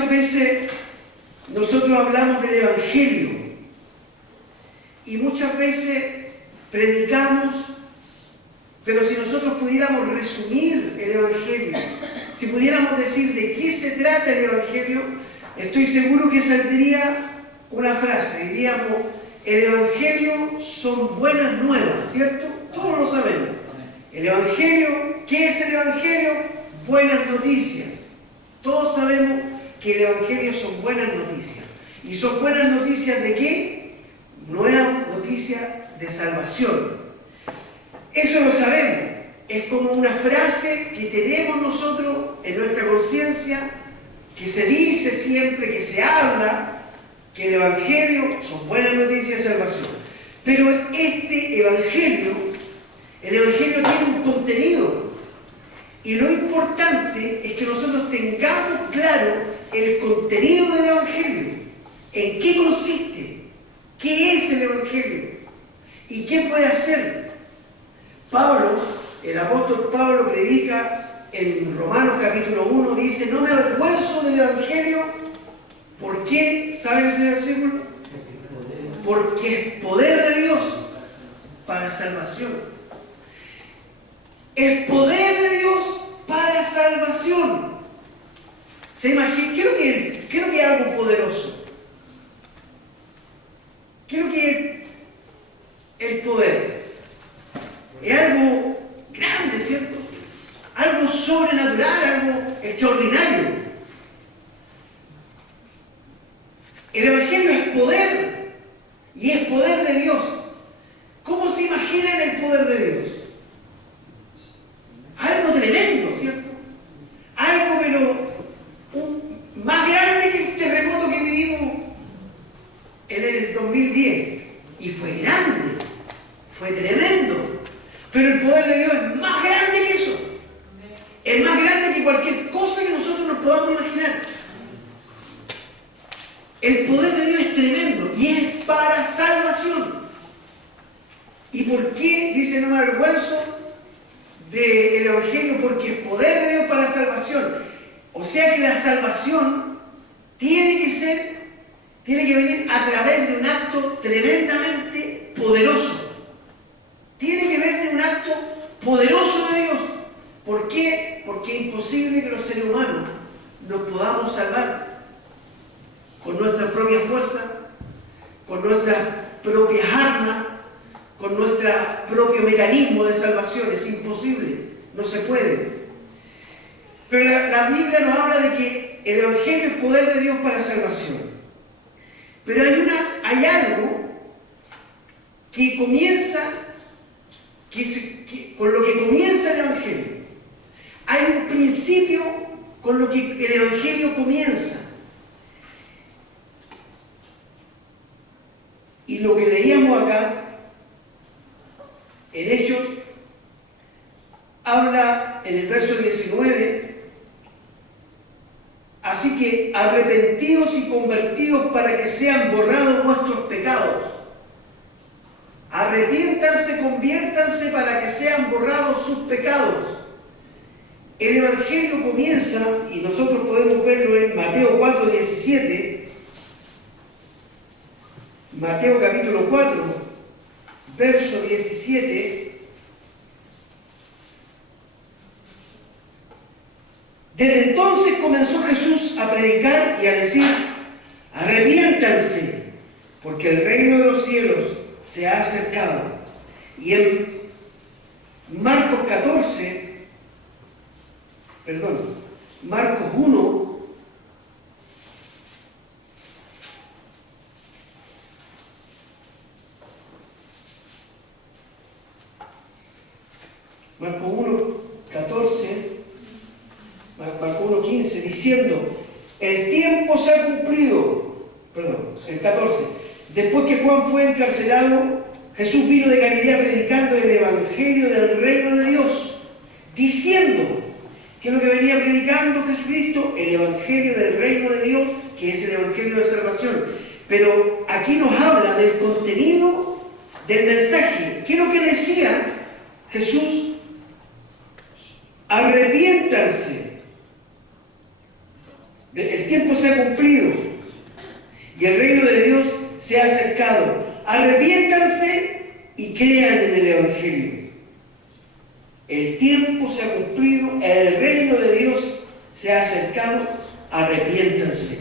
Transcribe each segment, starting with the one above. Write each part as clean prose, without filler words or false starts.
muchas veces nosotros hablamos del Evangelio y muchas veces predicamos, pero si nosotros pudiéramos resumir el Evangelio, si pudiéramos decir de qué se trata el Evangelio, estoy seguro que saldría una frase, diríamos: el Evangelio son buenas nuevas, ¿cierto? Todos lo sabemos. El Evangelio, ¿qué es el Evangelio? Buenas noticias. Todos sabemos que el Evangelio son buenas noticias. ¿Y son buenas noticias de qué? Nuevas noticias de salvación. Eso lo sabemos. Es como una frase que tenemos nosotros en nuestra conciencia, que se dice siempre, que se habla, que el Evangelio son buenas noticias de salvación. Pero este Evangelio, el Evangelio tiene un contenido. Y lo importante es que nosotros tengamos claro el contenido del Evangelio. ¿En qué consiste? ¿Qué es el Evangelio? ¿Y qué puede hacer? Pablo, el apóstol Pablo, predica en Romanos capítulo 1, dice: no me avergüenzo del Evangelio. ¿Por qué? ¿Saben ese versículo? Porque es poder de Dios para salvación. Es poder de Dios para salvación. ¿Se imagina? ¿Qué es lo que es algo poderoso? ¿Qué es lo que es el poder? Es algo grande, ¿cierto? Algo sobrenatural, algo extraordinario. El Evangelio es poder, y es poder de Dios. ¿Cómo se imaginan el poder de Dios? Algo tremendo, ¿cierto? Algo, pero más grande que el terremoto que vivimos en el 2010. Y fue grande, fue tremendo. Pero el poder de Dios es más grande que eso. Es más grande que cualquier cosa que nosotros nos podamos imaginar. El poder de Dios es tremendo y es para salvación. ¿Y por qué dice: no me avergüenzo del Evangelio? Porque es poder de Dios para salvación. O sea que la salvación tiene que venir a través de un acto tremendamente poderoso. Tiene que venir de un acto poderoso de Dios. ¿Por qué? Porque es imposible que los seres humanos nos podamos salvar con nuestra propia fuerza, con nuestras propias armas, con nuestro propio mecanismo de salvación. Es imposible, no se puede. Pero la Biblia nos habla de que el Evangelio es poder de Dios para salvación. Pero hay algo que comienza, con lo que comienza el Evangelio. Hay un principio con lo que el Evangelio comienza. Y lo que leíamos acá, en Hechos, habla en el verso 19: así que arrepentidos y convertidos para que sean borrados vuestros pecados. Arrepiéntanse, conviértanse para que sean borrados sus pecados. El Evangelio comienza, y nosotros podemos verlo en Mateo 4:17. Mateo capítulo 4, verso 17. Desde entonces comenzó Jesús a predicar y a decir: arrepiéntanse, porque el reino de los cielos se ha acercado. Y en Marcos 1, Marcos 1:15, diciendo: el tiempo se ha cumplido. El 14. Después que Juan fue encarcelado, Jesús vino de Galilea predicando el Evangelio del reino de Dios, diciendo: ¿qué es lo que venía predicando Jesucristo? El Evangelio del reino de Dios, que es el Evangelio de salvación. Pero aquí nos habla del contenido del mensaje. ¿Qué es lo que decía Jesús? Arrepiéntanse. El tiempo se ha cumplido y el reino de Dios se ha acercado. Arrepiéntanse y crean en el Evangelio. El tiempo se ha cumplido, el reino de Dios se ha acercado. Arrepiéntanse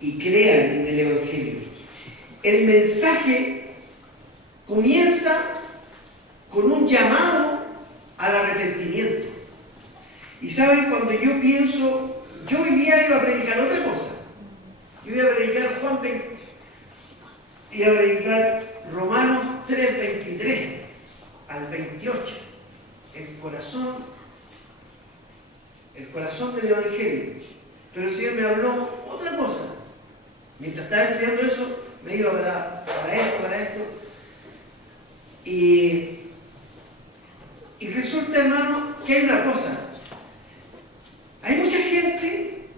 y crean en el Evangelio. El mensaje comienza con un llamado al arrepentimiento. Y saben, cuando yo pienso, yo hoy día iba a predicar otra cosa. Yo iba a predicar Juan 20, iba a predicar Romanos 3:23 al 28. El corazón del Evangelio. Pero el Señor me habló otra cosa. Mientras estaba estudiando eso, me iba para esto. Y resulta, hermano, que hay una cosa. Hay mucha gente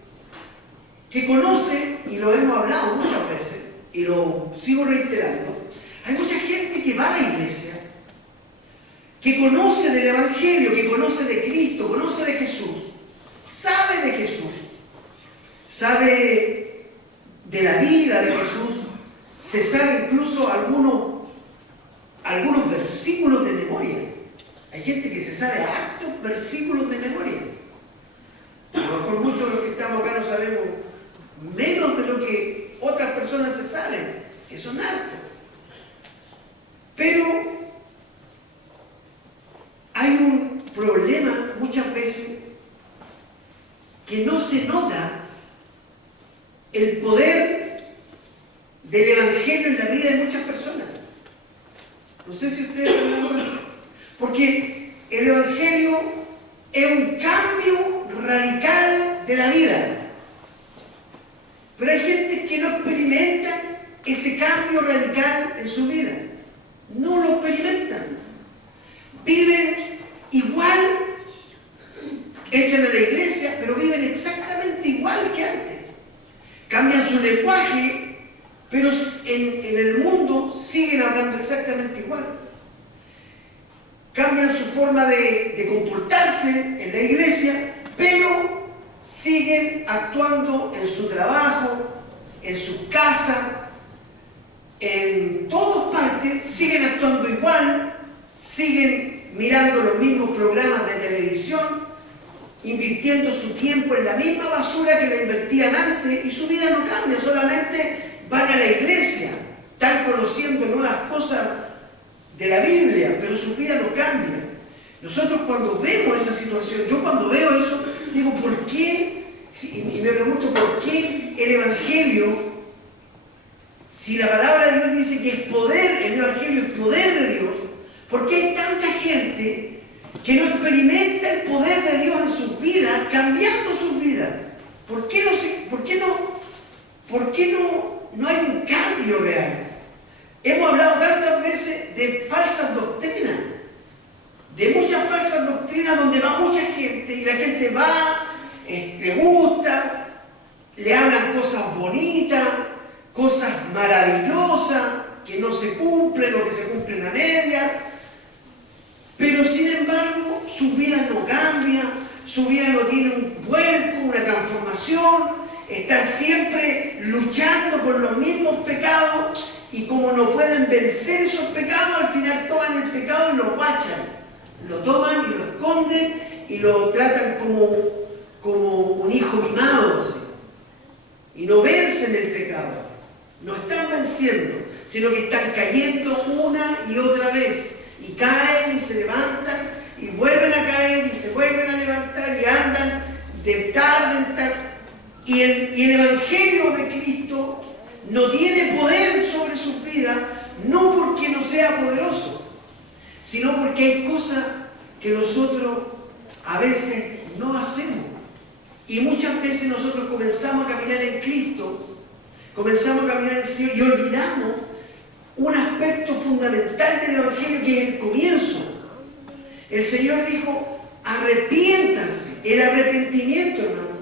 que conoce, y lo hemos hablado muchas veces, y lo sigo reiterando, hay mucha gente que va a la iglesia, que conoce del Evangelio, que conoce de Cristo, conoce de Jesús, sabe de Jesús, sabe de la vida de Jesús, se sabe incluso algunos versículos de memoria. Hay gente que se sabe hartos versículos de memoria. A lo mejor muchos de los que estamos acá no sabemos menos de lo que otras personas se saben, que son hartos. Pero hay un problema muchas veces que no se nota el poder del Evangelio en la vida de muchas personas. No sé si ustedes se han dado cuenta. Porque el Evangelio es un cambio radical de la vida. Pero hay gente que no experimenta ese cambio radical en su vida. No lo experimentan. Viven igual, entran a la iglesia, pero viven exactamente igual que antes. Cambian su lenguaje, pero en el mundo siguen hablando exactamente igual. Cambian su forma de comportarse en la iglesia, pero siguen actuando en su trabajo, en su casa, en todas partes, siguen actuando igual, siguen mirando los mismos programas de televisión, invirtiendo su tiempo en la misma basura que la invertían antes, y su vida no cambia, solamente van a la iglesia, están conociendo nuevas cosas de la Biblia, pero su vida no cambia. Nosotros cuando vemos esa situación, yo cuando veo eso, digo, ¿por qué? Y me pregunto, ¿por qué el Evangelio, si la palabra de Dios dice que es poder, el Evangelio es poder de Dios, ¿por qué hay tanta gente que no experimenta el poder de Dios en sus vidas, cambiando sus vidas? ¿Por qué no hay un cambio real? Hemos hablado tantas veces de falsas doctrinas, de muchas falsas doctrinas donde va mucha gente y la gente va, le gusta, le hablan cosas bonitas, cosas maravillosas que no se cumplen o que se cumplen a media, pero sin embargo su vida no cambia, su vida no tiene un vuelco, una transformación, están siempre luchando con los mismos pecados. Y como no pueden vencer esos pecados, al final toman el pecado y lo guachan. Lo toman y lo esconden y lo tratan como un hijo mimado, así. Y no vencen el pecado. No están venciendo, sino que están cayendo una y otra vez. Y caen y se levantan y vuelven a caer y se vuelven a levantar y andan de tarde en tarde. Y el Evangelio de Cristo no tiene poder sobre sus vidas, no porque no sea poderoso, sino porque hay cosas que nosotros a veces no hacemos. Y muchas veces nosotros comenzamos a caminar en Cristo, comenzamos a caminar en el Señor y olvidamos un aspecto fundamental del Evangelio que es el comienzo. El Señor dijo, arrepiéntanse. El arrepentimiento, hermano,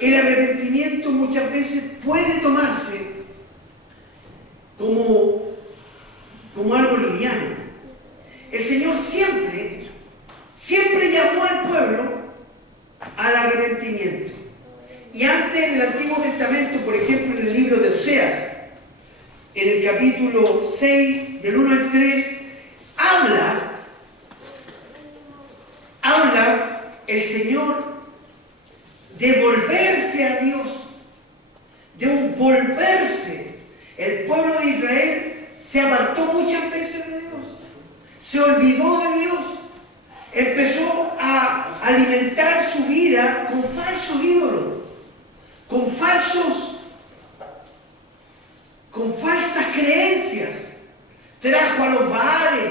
el arrepentimiento muchas veces puede tomarse como algo liviano. El Señor siempre llamó al pueblo al arrepentimiento. Y antes en el Antiguo Testamento, por ejemplo, en el libro de Oseas, en el capítulo 6, del 1 al 3, habla el Señor de volverse a Dios, de un volverse. El pueblo de Israel se apartó muchas veces de Dios, se olvidó de Dios, empezó a alimentar su vida con falsos ídolos, con falsas creencias. Trajo a los Baales,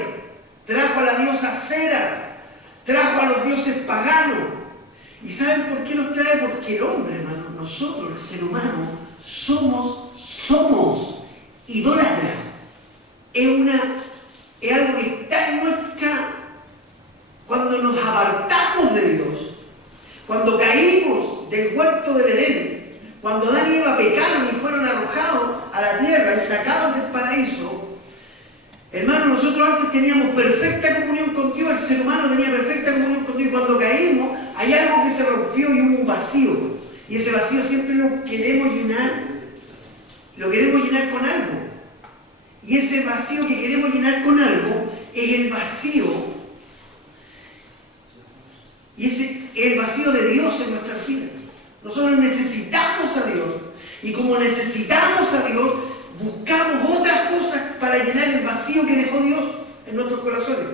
trajo a la diosa Cera, trajo a los dioses paganos. ¿Y saben por qué los trae? Porque el hombre, hermano, nosotros, el ser humano, somos idólatras. Es algo que está en nuestra... Cuando nos apartamos de Dios, cuando caímos del huerto del Edén, cuando Adán y Eva pecaron y fueron arrojados a la tierra y sacados del paraíso, hermano, nosotros antes teníamos perfecta comunión con Dios, el ser humano tenía perfecta comunión con Dios, y cuando caímos hay algo que se rompió y hubo un vacío, y ese vacío siempre lo queremos llenar con algo, y ese vacío que queremos llenar con algo es el vacío, y ese es el vacío de Dios en nuestras vidas. Nosotros necesitamos a Dios, y como necesitamos a Dios, buscamos otras cosas para llenar el vacío que dejó Dios en nuestros corazones.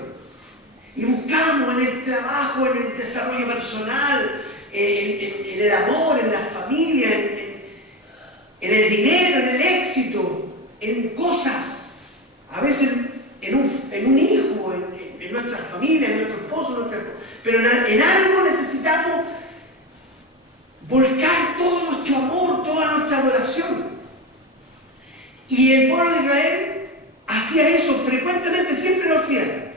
Y buscamos en el trabajo, en el desarrollo personal, en el amor, en la familia, en el dinero, en el éxito, en cosas, a veces en un hijo, en nuestra familia, en nuestro esposo, pero en algo necesitamos volcar todo nuestro amor, toda nuestra adoración. Y el pueblo de Israel hacía eso frecuentemente, siempre lo hacía.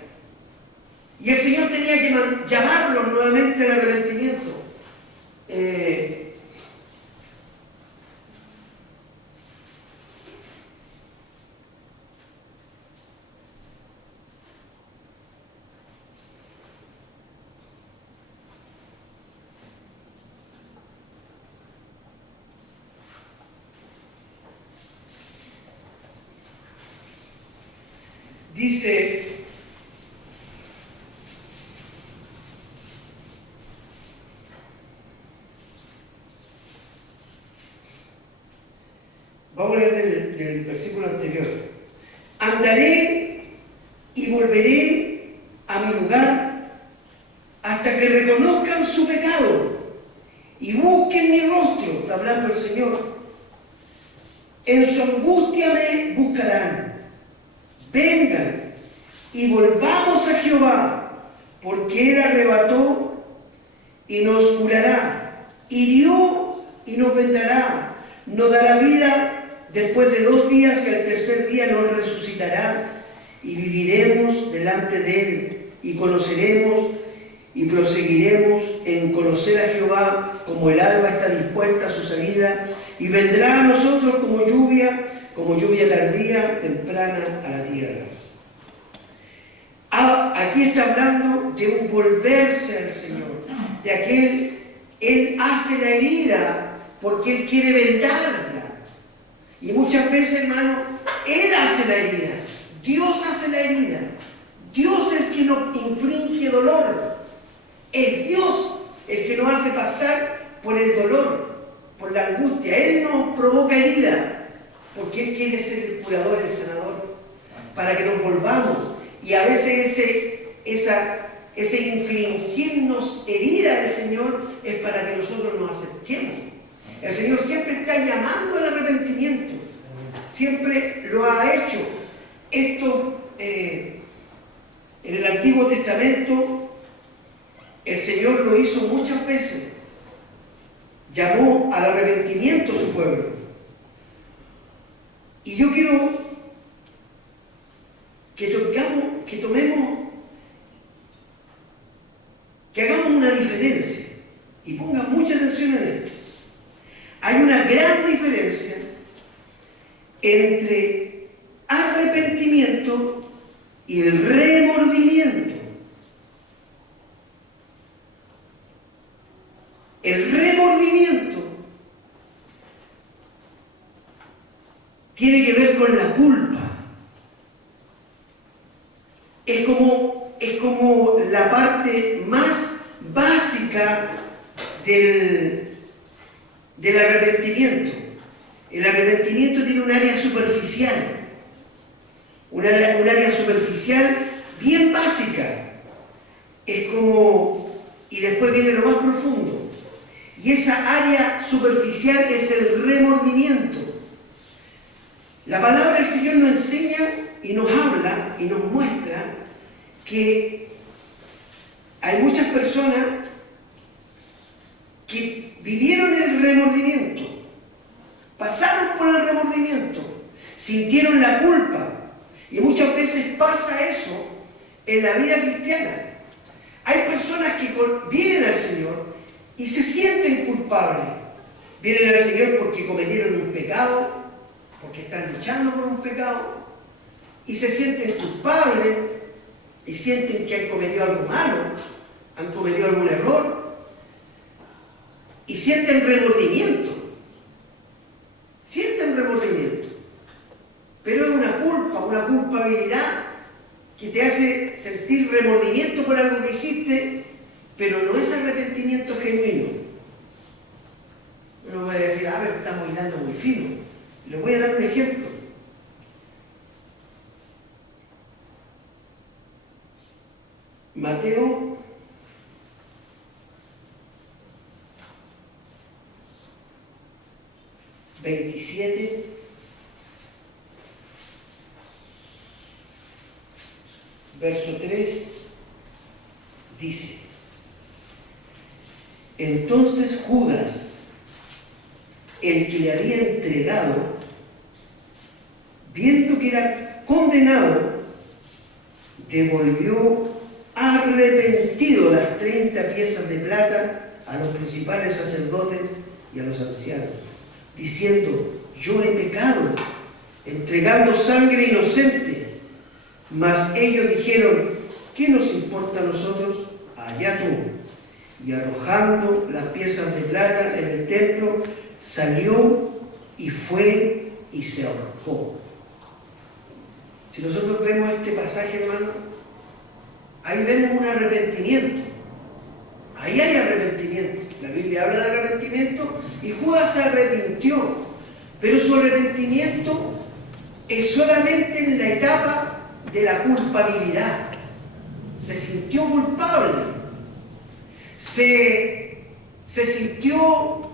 Y el Señor tenía que llamarlos nuevamente al arrepentimiento. Dice, vamos a leer del versículo anterior. Andaré y volveré a mi lugar hasta que reconozcan su pecado y busquen mi rostro, está hablando el Señor. En su angustia me buscarán. Vengan y volvamos a Jehová, porque Él arrebató y nos curará, hirió y nos vendará, nos dará vida después de 2 días y al tercer día nos resucitará y viviremos delante de Él y conoceremos y proseguiremos en conocer a Jehová como el alba está dispuesta a su salida y vendrá a nosotros como lluvia tardía, temprana a la tierra. Aquí está hablando de un volverse al Señor, de aquel, Él hace la herida porque Él quiere vendarla. Y muchas veces, hermano, Él hace la herida, Dios hace la herida, Dios es el que nos inflige dolor, es Dios el que nos hace pasar por el dolor, por la angustia. Él nos provoca herida porque Él quiere ser el curador, el sanador, para que nos volvamos. Y a veces ese infligirnos herida del Señor es para que nosotros nos acerquemos. El Señor siempre está llamando al arrepentimiento, siempre lo ha hecho. Esto en el Antiguo Testamento el Señor lo hizo muchas veces, llamó al arrepentimiento a su pueblo. Y yo quiero que hagamos una diferencia y pongan mucha atención en esto. Hay una gran diferencia entre arrepentimiento y el remordimiento. El remordimiento tiene que ver con la culpa. Es como la parte más básica del arrepentimiento. El arrepentimiento tiene un área superficial, un área superficial bien básica. Es como, y después viene lo más profundo. Y esa área superficial es el remordimiento. La palabra del Señor nos enseña y nos habla y nos muestra que hay muchas personas que vivieron el remordimiento, pasaron por el remordimiento, sintieron la culpa, y muchas veces pasa eso en la vida cristiana. Hay personas que vienen al Señor y se sienten culpables. Vienen al Señor porque cometieron un pecado, porque están luchando por un pecado, y se sienten culpables y sienten que han cometido algo malo, han cometido algún error, y sienten remordimiento. Sienten remordimiento. Pero es una culpa, una culpabilidad que te hace sentir remordimiento por algo que hiciste, pero no es arrepentimiento genuino. Uno puede decir, pero estamos hilando muy fino. Les voy a dar un ejemplo. Mateo 27, verso 3, dice: entonces Judas, el que le había entregado, viendo que era condenado, devolvió arrepentido las 30 piezas de plata a los principales sacerdotes y a los ancianos, diciendo: yo he pecado, entregando sangre inocente. Mas ellos dijeron: ¿qué nos importa a nosotros? Allá tú. Y arrojando las piezas de plata en el templo, salió y fue y se ahorcó. Si nosotros vemos este pasaje, hermano, ahí vemos un arrepentimiento. Ahí hay arrepentimiento. La Biblia habla de arrepentimiento y Judas se arrepintió. Pero su arrepentimiento es solamente en la etapa de la culpabilidad. Se sintió culpable. Se sintió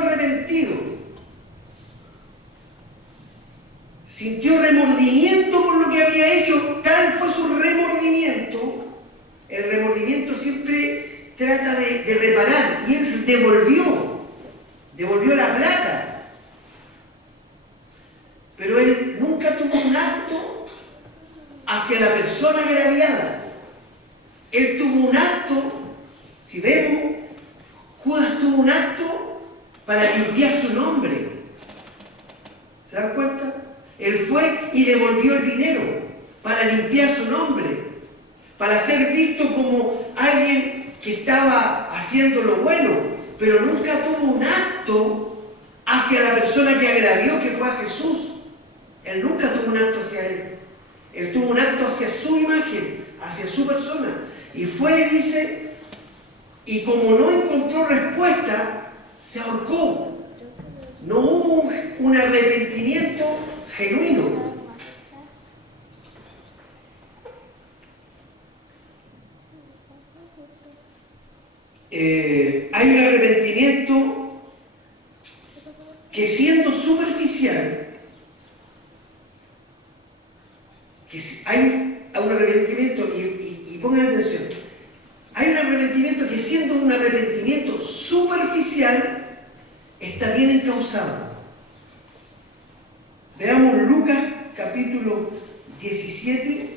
arrepentido. Sintió remordimiento por lo que había hecho. Tal fue su remordimiento. El remordimiento siempre trata de reparar. Y él devolvió la plata. Pero él nunca tuvo un acto hacia la persona agraviada. Él tuvo un acto, si vemos, Judas tuvo un acto para limpiar su nombre. ¿Se dan cuenta? Él fue y devolvió el dinero para limpiar su nombre, para ser visto como alguien que estaba haciendo lo bueno, pero nunca tuvo un acto hacia la persona que agravió, que fue a Jesús. Él nunca tuvo un acto hacia él. Él tuvo un acto hacia su imagen, hacia su persona. Y fue, dice, y como no encontró respuesta, se ahorcó. No hubo un arrepentimiento genuino. Hay un arrepentimiento que, siendo superficial, hay un arrepentimiento, y pongan atención, hay un arrepentimiento que, siendo un arrepentimiento superficial, está bien encauzado. Veamos Lucas capítulo 17.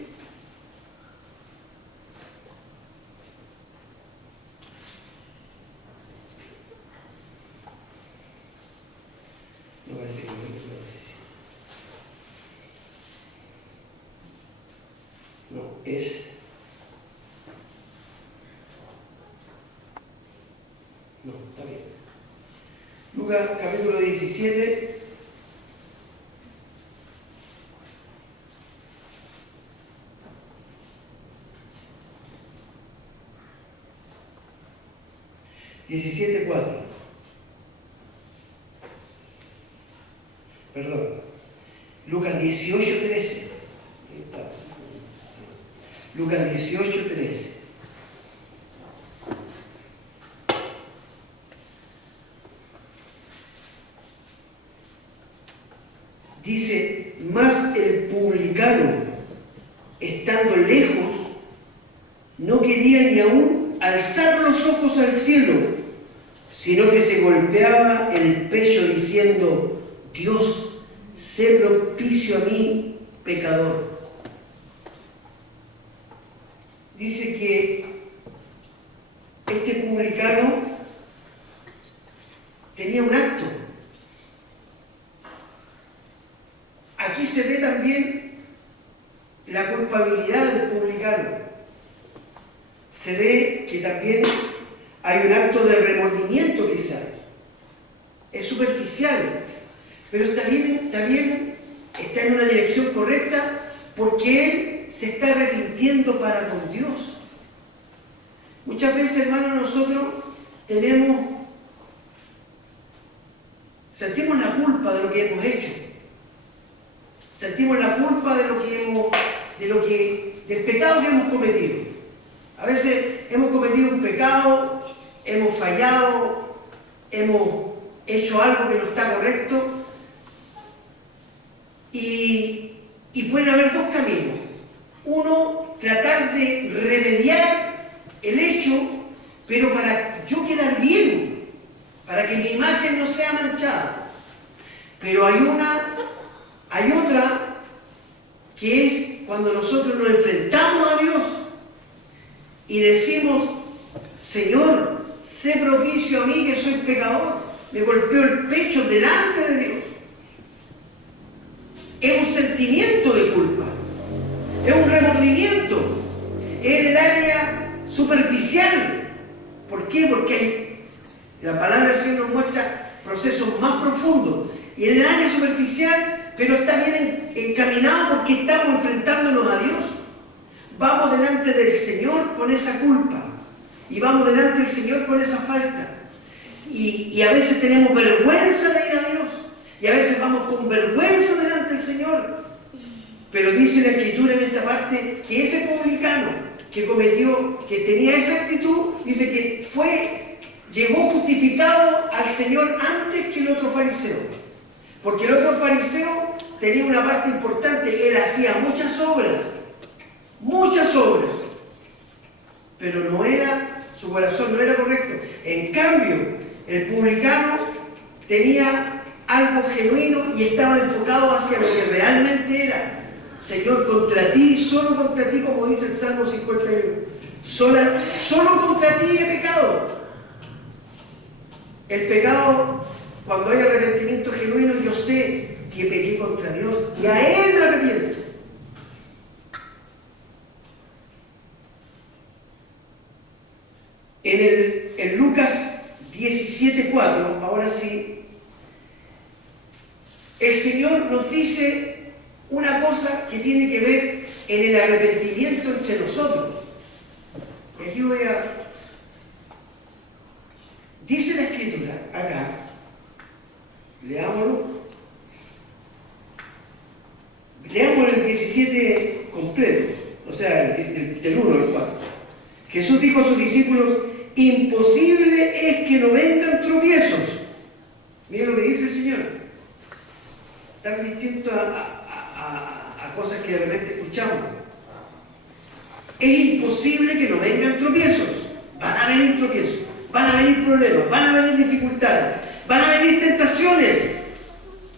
No parece que no. No, es... No, está bien. Lucas capítulo 17. Perdón, Lucas 18:13. Lucas 18:13. Dice, mas el publicano, estando lejos, no quería ni aún alzar los ojos al cielo, sino que se golpeaba el pecho diciendo, Dios, sé propicio a mí, pecador. Dice que este publicano tenía un acto. Aquí se ve también la culpabilidad del publicano. Se ve que también hay un acto de remordimiento quizás. Es superficial, pero también está en una dirección correcta porque él se está arrepintiendo para con Dios. Muchas veces, hermanos, nosotros sentimos la culpa de lo que hemos hecho. Sentimos la culpa del pecado que hemos cometido. A veces hemos cometido un pecado, hemos fallado, hemos hecho algo que no está correcto y pueden haber dos caminos. Uno, tratar de remediar el hecho, pero para yo quedar bien, para que mi imagen no sea manchada. Pero hay otra que es cuando nosotros nos enfrentamos a Dios y decimos, Señor, sé propicio a mí que soy pecador. Me golpeo el pecho delante de Dios. Es un sentimiento de culpa, es un remordimiento, es en el área superficial. ¿Por qué? Porque la palabra del Señor nos muestra procesos más profundos. Y en el área superficial, pero está bien encaminado porque estamos enfrentándonos a Dios. Vamos delante del Señor con esa culpa. Y vamos delante del Señor con esa falta. Y a veces tenemos vergüenza de ir a Dios. Y a veces vamos con vergüenza delante del Señor. Pero dice la Escritura en esta parte que ese publicano que tenía esa actitud, dice que llegó justificado al Señor antes que el otro fariseo. Porque el otro fariseo tenía una parte importante, él hacía muchas obras, pero su corazón no era correcto. En cambio, el publicano tenía algo genuino y estaba enfocado hacia lo que realmente era. Señor, contra ti, solo contra ti, como dice el Salmo 51. Solo contra ti he pecado. El pecado, cuando hay arrepentimiento genuino, yo sé que pequé contra Dios y a Él me arrepiento. En Lucas 17:4, ahora sí, el Señor nos dice una cosa que tiene que ver en el arrepentimiento entre nosotros. Y aquí dice la Escritura acá, leámoslo el 17 completo, o sea, del 1 al 4. Jesús dijo a sus discípulos, imposible es que no vengan tropiezos. Miren lo que dice el Señor. Tan distinto a cosas que de repente escuchamos. Es imposible que no vengan tropiezos. Van a venir tropiezos, van a venir problemas, van a venir dificultades, van a venir tentaciones.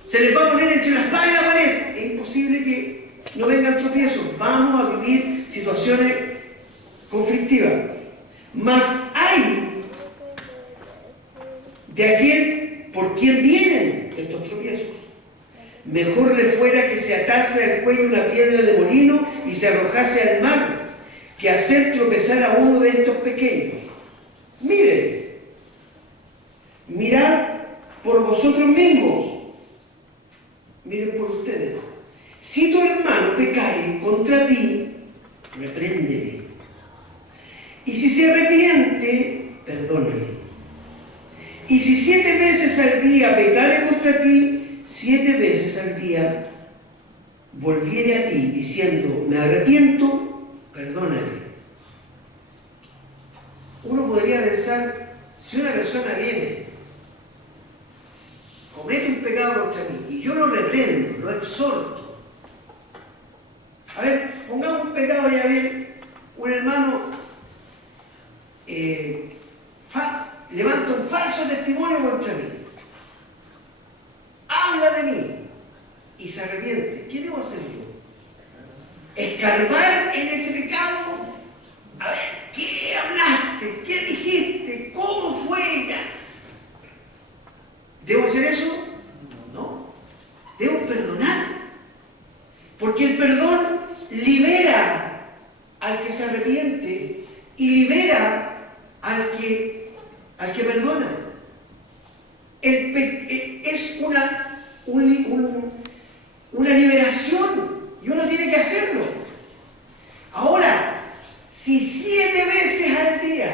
Se les va a poner entre la espada y la pared. Es imposible que no vengan tropiezos. Vamos a vivir situaciones conflictivas. Mas hay de aquel por quien vienen estos tropiezos. Mejor le fuera que se atase al cuello una piedra de molino y se arrojase al mar, que hacer tropezar a uno de estos pequeños. Miren, mirad por vosotros mismos. Miren por ustedes. Si tu hermano pecare contra ti, repréndele. Y si se arrepiente, perdónale. Y si 7 veces al día pecare contra ti, 7 veces al día volviere a ti diciendo, me arrepiento, perdónale. Uno podría pensar, si una persona viene, comete un pecado contra mí, y yo lo reprendo, lo exhorto. A ver, pongamos un pecado y a ver, un hermano levanta un falso testimonio contra mí, habla de mí y se arrepiente. ¿Qué debo hacer yo? ¿Escarbar en ese pecado? A ver, ¿qué hablaste? ¿Qué dijiste? ¿Cómo fue ella? ¿Debo hacer eso? No. Debo perdonar. Porque el perdón libera al que se arrepiente y libera al que perdona. Es una liberación y uno tiene que hacerlo. Ahora, si 7 veces al día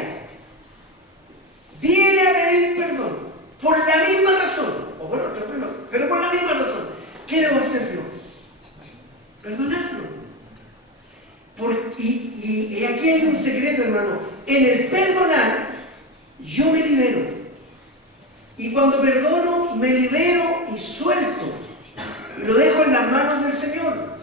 viene a pedir perdón por la misma razón, o por otra, pero por la misma razón, ¿qué debo hacer yo? Perdonarlo. Y aquí hay un secreto, hermano. En el perdonar, yo me libero. Y cuando perdono, me libero y suelto. Y lo dejo en las manos del Señor.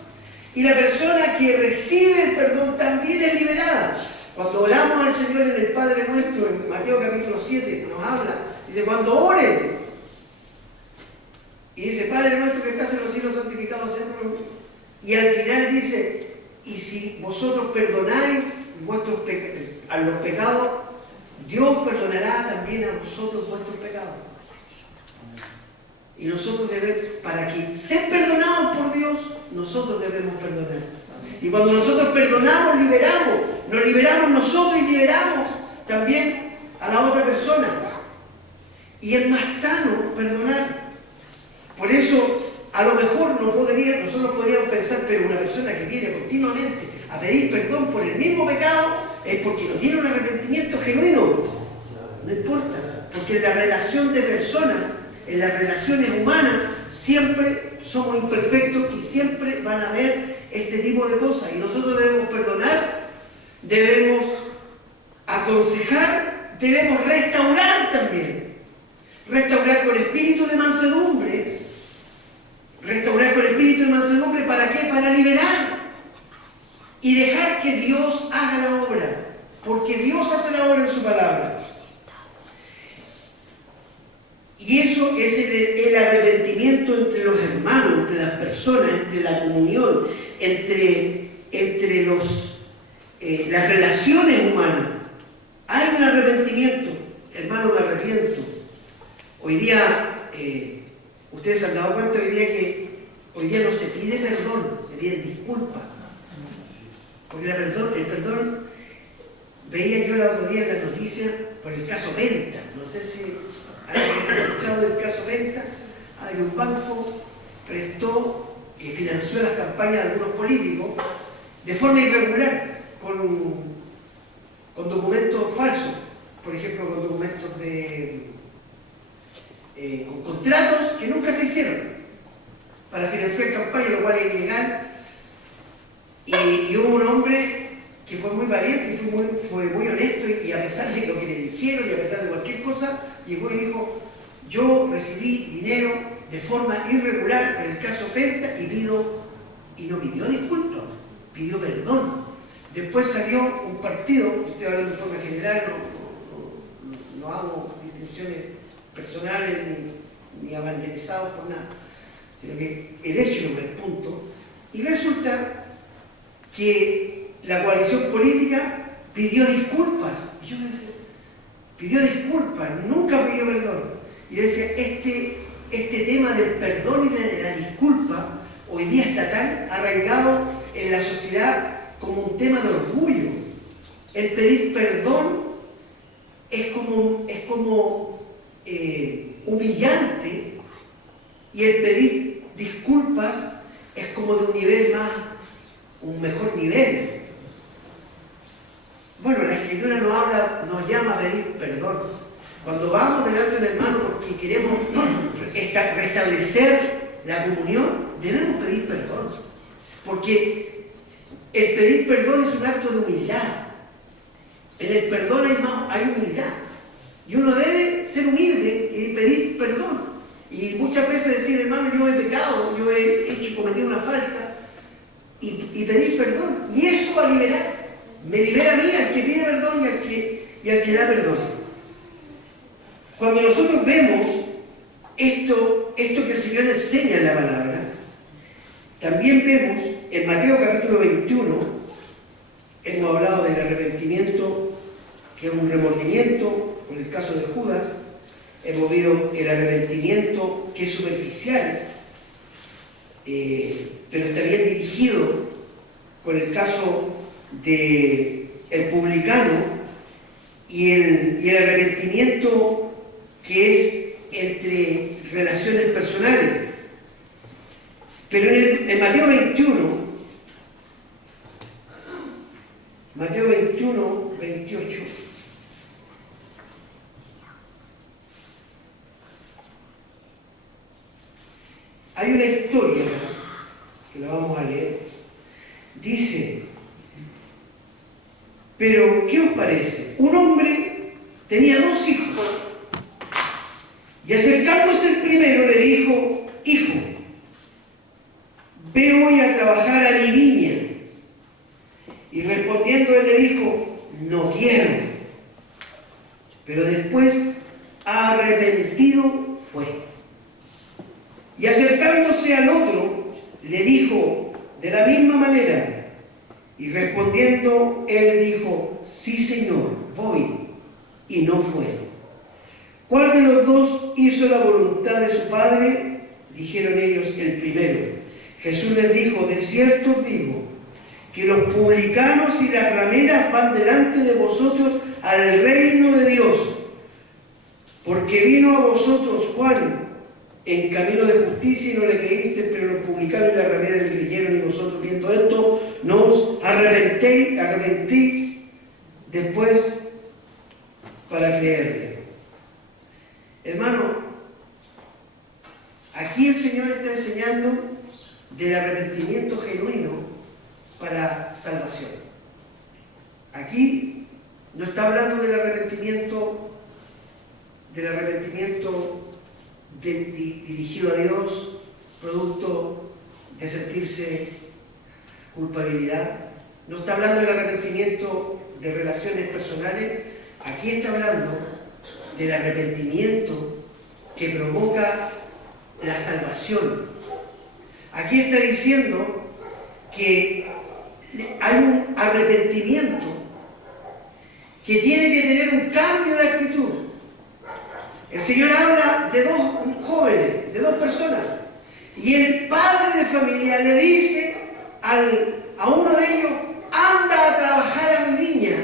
Y la persona que recibe el perdón también es liberada. Cuando oramos al Señor en el Padre Nuestro, en Mateo capítulo 7, nos habla, dice, cuando oren, y dice, Padre Nuestro que estás en los cielos, santificado sea tu nombre. Y al final dice, y si vosotros perdonáis a los pecados, Dios perdonará también a vosotros vuestros pecados. Y nosotros debemos, para que ser perdonados por Dios, nosotros debemos perdonar. Y cuando nosotros perdonamos, nos liberamos nosotros y liberamos también a la otra persona. Y es más sano perdonar. Por eso, a lo mejor nosotros podríamos pensar, pero una persona que viene continuamente a pedir perdón por el mismo pecado es porque no tiene un arrepentimiento genuino. No importa, porque en la relación de personas, en las relaciones humanas, siempre somos imperfectos y siempre van a haber este tipo de cosas. Y nosotros debemos perdonar, debemos aconsejar, debemos restaurar también. Restaurar con espíritu de mansedumbre. Restaurar con espíritu de mansedumbre, ¿para qué? Para liberar y dejar que Dios haga la obra, porque Dios hace la obra en su palabra. Y eso es el arrepentimiento entre los hermanos, entre las personas, entre la comunión, entre las relaciones humanas. Hay un arrepentimiento. Hermano, me arrepiento. Hoy día, ustedes se han dado cuenta que hoy día no se pide perdón, se piden disculpas. Porque el perdón, veía yo el otro día en la noticia por el caso Venta. No sé si han escuchado del caso Venta. Hay un banco prestó y financió las campañas de algunos políticos de forma irregular, con documentos falsos. Por ejemplo, con documentos con contratos que nunca se hicieron para financiar campañas, lo cual es ilegal. Y hubo un hombre que fue muy valiente y fue muy honesto, y a pesar de lo que le dijeron y a pesar de cualquier cosa, llegó y dijo, yo recibí dinero de forma irregular en el caso Venta y no pidió disculpas, pidió perdón. Después salió un partido, estoy hablando de forma general, no hago distinciones personales ni abanderados por nada, sino que el hecho no es el punto. Y resulta que la coalición política pidió disculpas. Y yo me decía, pidió disculpas, nunca pidió perdón. Y yo decía, este tema del perdón y de la disculpa, hoy día está tan arraigado en la sociedad como un tema de orgullo. El pedir perdón es como humillante, y el pedir disculpas es como de un nivel más, un mejor nivel. Bueno, la Escritura nos llama a pedir perdón. Cuando vamos delante de un hermano porque queremos restablecer la comunión, debemos pedir perdón. Porque el pedir perdón es un acto de humildad. En el perdón hay humildad. Y uno debe ser humilde y pedir perdón. Y muchas veces decir, hermano, yo he pecado, yo he cometido una falta, y pedir perdón. Y eso va a liberar. Me libera a mí, al que pide perdón y al que da perdón. Cuando nosotros vemos esto que el Señor enseña en la palabra, también vemos en Mateo capítulo 21, hemos hablado del arrepentimiento, que es un remordimiento, con el caso de Judas, hemos visto el arrepentimiento que es superficial, pero está bien dirigido, con el caso del publicano, y el arrepentimiento que es entre relaciones personales. Pero en Mateo 21, 28, hay una historia que la vamos a leer. Dice: pero, ¿qué os parece? Un hombre tenía 2 hijos, y acercándose el primero le dijo: hijo, ve hoy a trabajar a mi viña. Y respondiendo él le dijo: no quiero. Pero después, arrepentido fue. Y acercándose al otro, le dijo de la misma manera. Y respondiendo él dijo: sí, Señor, voy. Y no fue. ¿Cuál de los dos hizo la voluntad de su padre? Dijeron ellos: el primero. Jesús les dijo: de cierto os digo, que los publicanos y las rameras van delante de vosotros al reino de Dios. Porque vino a vosotros Juan en camino de justicia y no le creíste, pero los publicanos y las rameras le creyeron, y vosotros, viendo esto, no os arrepentís después para creerle. Hermano, aquí el Señor está enseñando del arrepentimiento genuino para salvación. Aquí no está hablando del arrepentimiento dirigido a Dios, producto de sentirse culpabilidad. No está hablando del arrepentimiento de relaciones personales. Aquí está hablando del arrepentimiento que provoca la salvación. Aquí está diciendo que hay un arrepentimiento que tiene que tener un cambio de actitud. El Señor habla de 2 jóvenes, de 2 personas, y el padre de familia le dice a uno de ellos: anda a trabajar a mi viña,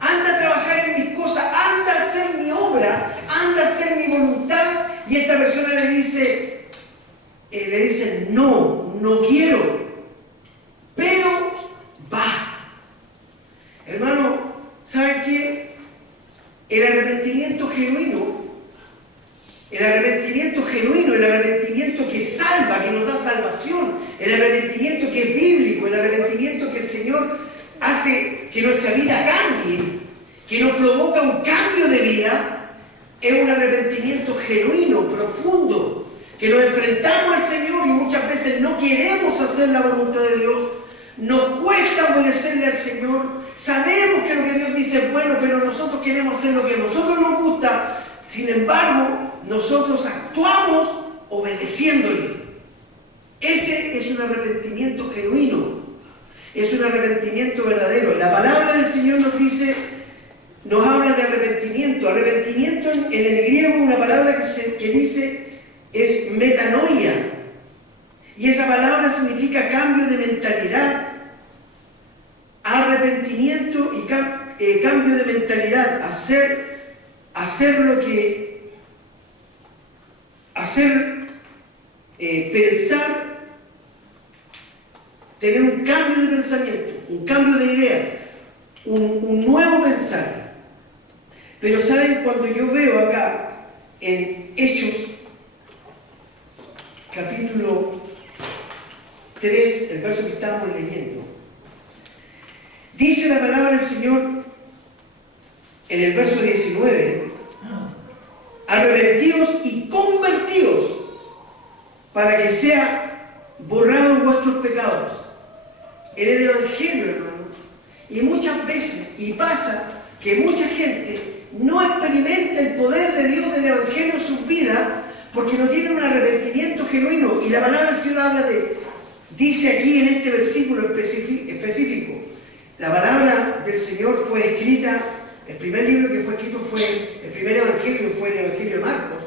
anda a trabajar en mis cosas, anda a hacer mi obra, anda a hacer mi voluntad. Y esta persona le dice, no quiero, pero va. Hermano, ¿saben qué? El arrepentimiento genuino, el arrepentimiento que salva, que nos da salvación, el arrepentimiento que es bíblico, el arrepentimiento que el Señor hace que nuestra vida cambie, que nos provoca un cambio de vida, es un arrepentimiento genuino, profundo, que nos enfrentamos al Señor y muchas veces no queremos hacer la voluntad de Dios, nos cuesta obedecerle al Señor, sabemos que lo que Dios dice es bueno, pero nosotros queremos hacer lo que a nosotros nos gusta. Sin embargo, nosotros actuamos obedeciéndole. Ese es un arrepentimiento genuino, es un arrepentimiento verdadero. La palabra del Señor nos habla de arrepentimiento. Arrepentimiento en el griego, una palabra que dice es metanoia. Y esa palabra significa cambio de mentalidad. Arrepentimiento y cambio de mentalidad. Hacer lo que hacer pensar, tener un cambio de pensamiento, un cambio de ideas, un nuevo pensar. Pero ¿saben? Cuando yo veo acá en Hechos, capítulo 3, el verso que estábamos leyendo, dice la palabra del Señor en el verso 19: arrepentidos y convertidos para que sea borrados vuestros pecados. En el Evangelio, hermano, y muchas veces, y pasa que mucha gente no experimenta el poder de Dios del Evangelio en sus vidas porque no tienen un arrepentimiento genuino. Y la palabra del Señor habla dice aquí en este versículo específico, la palabra del Señor fue escrita, el primer libro que fue escrito fue, el primer evangelio fue el Evangelio de Marcos,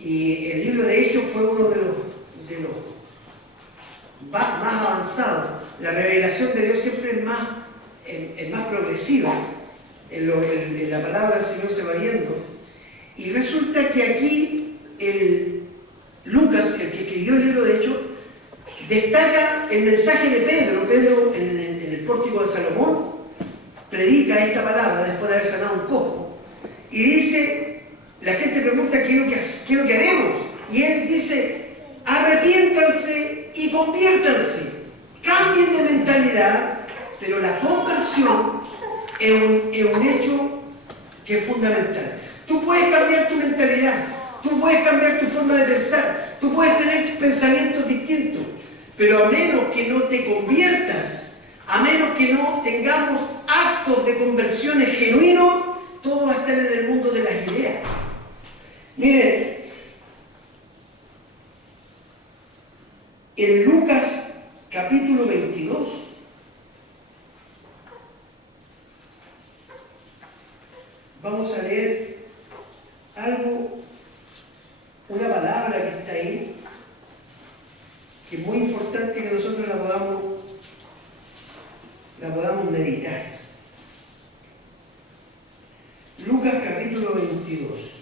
y el libro de Hechos fue uno de los más avanzados. La revelación de Dios siempre es más progresiva, en la palabra del Señor se va viendo, y resulta que aquí Lucas, el que escribió el libro de Hechos, destaca el mensaje de Pedro. Pedro en el pórtico de Salomón predica esta palabra después de haber sanado un cojo, y dice, la gente pregunta qué es lo que haremos, y él dice: arrepiéntanse y conviértanse, cambien de mentalidad. Pero la conversión es un hecho que es fundamental. Tú puedes cambiar tu mentalidad, tú puedes cambiar tu forma de pensar, tú puedes tener pensamientos distintos, pero a menos que no te conviertas, a menos que no tengamos actos de conversiones genuinos, todo va a estar en el mundo de las ideas. Miren, en Lucas capítulo 22, vamos a leer algo, una palabra que está ahí, que es muy importante que nosotros la podamos meditar. Lucas capítulo 22.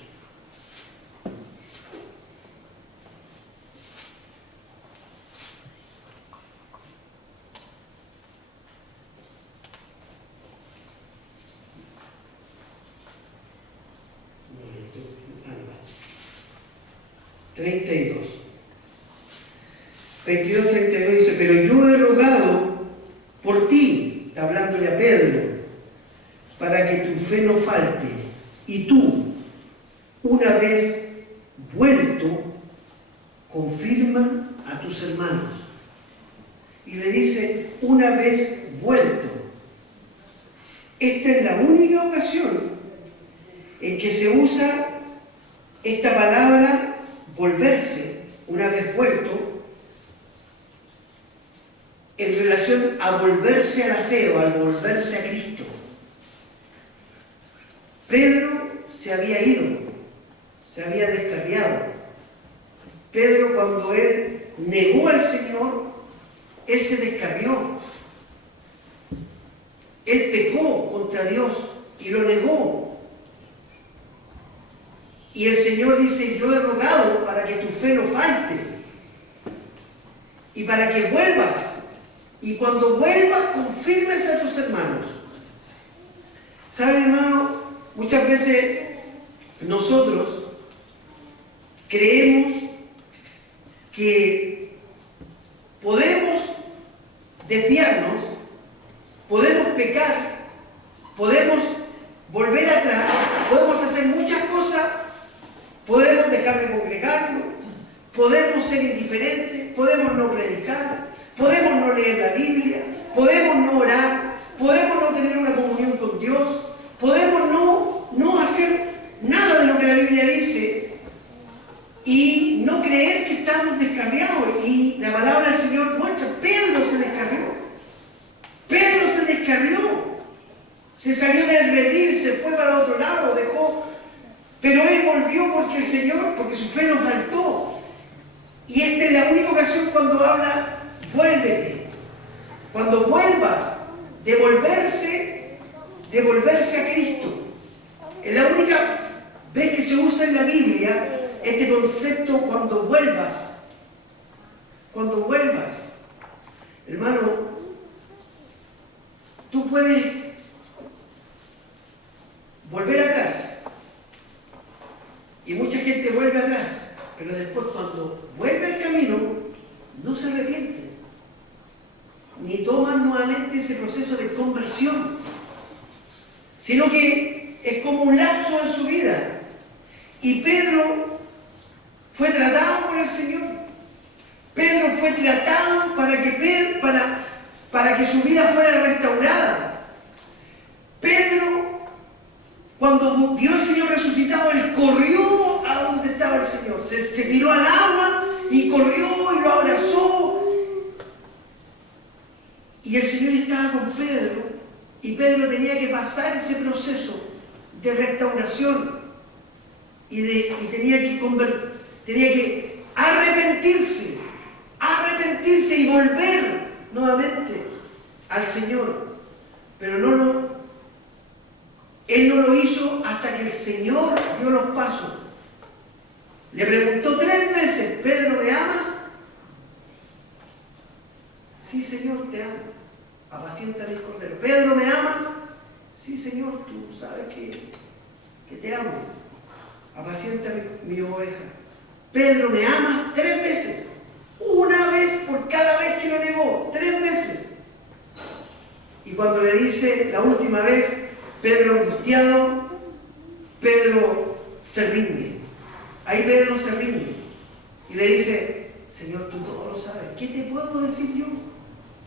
...32 22, 32 dice: pero yo he rogado por ti, está hablándole a Pedro, para que tu fe no falte, y tú, una vez vuelto, confirma a tus hermanos. Y le dice: una vez vuelto. Esta es la única ocasión en que se usa esta palabra volverse, una vez vuelto, en relación a volverse a la fe o a volverse a Cristo. Pedro se había ido, se había descarriado. Pedro, cuando él negó al Señor, él se descarrió. Él pecó contra Dios y lo negó. Y el Señor dice: yo he rogado para que tu fe no falte y para que vuelvas. Y cuando vuelvas, confirmes a tus hermanos. ¿Saben, hermano? Muchas veces nosotros creemos que podemos desviarnos, podemos pecar, podemos volver atrás, podemos hacer muchas cosas, podemos dejar de congregarnos, podemos ser indiferentes, podemos no predicar, podemos no leer la Biblia, podemos no orar, podemos no tener una comunión con Dios, podemos no hacer nada de lo que la Biblia dice y no creer que estamos descarriados. Y la palabra del Señor muestra: Pedro se descarrió. Pedro se descarrió. Se salió del redil, se fue para otro lado, dejó. Pero él volvió porque el Señor, porque su fe nos faltó. Y esta es la única ocasión cuando habla: vuélvete. Cuando vuelvas, devolverse a Cristo. Es la única vez que se usa en la Biblia este concepto cuando vuelvas. Cuando vuelvas, hermano, tú puedes volver atrás. Y mucha gente vuelve atrás, pero después cuando vuelve al camino, no se arrepiente, ni toman nuevamente ese proceso de conversión, sino que es como un lapso en su vida. Y Pedro fue tratado por el Señor. Pedro fue tratado para que su vida fuera restaurada. Pedro, cuando vio al Señor resucitado, él corrió a donde estaba el Señor. Se tiró al agua y corrió y lo abrazó. Y el Señor estaba con Pedro. Y Pedro tenía que pasar ese proceso de restauración. Y tenía que arrepentirse y volver nuevamente al Señor. Pero él no lo hizo hasta que el Señor dio los pasos. Le preguntó 3 veces: ¿Pedro, me amas? Sí, Señor, te amo. Apacienta mis corderos. ¿Pedro, me amas? Sí, Señor, tú sabes que te amo. Apacienta mi oveja. Pedro, ¿me amas? 3 veces. Una vez por cada vez que lo negó. 3 veces. Y cuando le dice la última vez, Pedro angustiado, Pedro se rinde. Ahí Pedro se rinde. Y le dice: Señor, tú todo lo sabes. ¿Qué te puedo decir yo?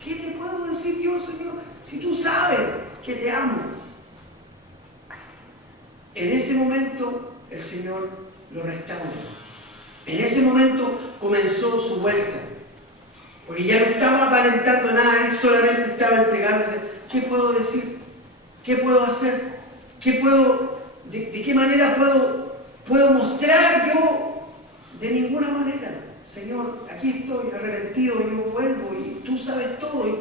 ¿Qué te puedo decir yo, Señor? Si tú sabes que te amo. En ese momento el Señor lo restaura. En ese momento comenzó su vuelta. Porque ya no estaba aparentando nada, él solamente estaba entregándose. ¿Qué puedo decir? ¿Qué puedo hacer? ¿De qué manera puedo mostrar yo? De ninguna manera. Señor, aquí estoy arrepentido, yo vuelvo y tú sabes todo y